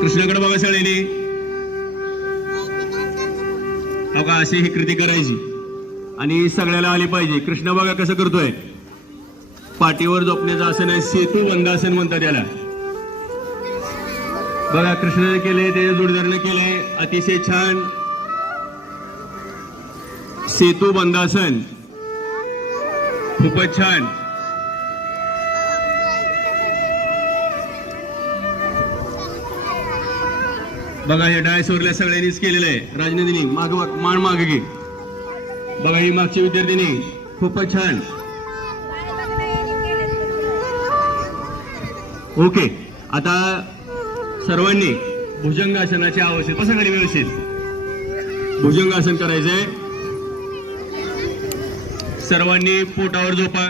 कृष्णाकडे बघा सगळ्यांनी. बघा अशी ही कृती करायची आणि सगळ्याला आली पाहिजे. कृष्ण बघा कसं करतोय. पाठीवर झोपण्याचं आसन आहे, सेतू बंधासन म्हणतात त्याला. बघा कृष्णाने केले, त्याच्या जोडीदाराने केले, अतिशय छान सेतू बंधासन, खूपच छान. बघा हे डायसोरला सगळ्यांनीच केलेलं आहे. राजनंदिनी माग मान मागे घे. बघा ही मागची विद्यार्थिनी खूपच छान. ओके, आता सर्वांनी भुजंगासनाची आवश्यक कसं करी व्यवस्थित भुजंगासन करायचंय. सर्वांनी पोटावर झोपा.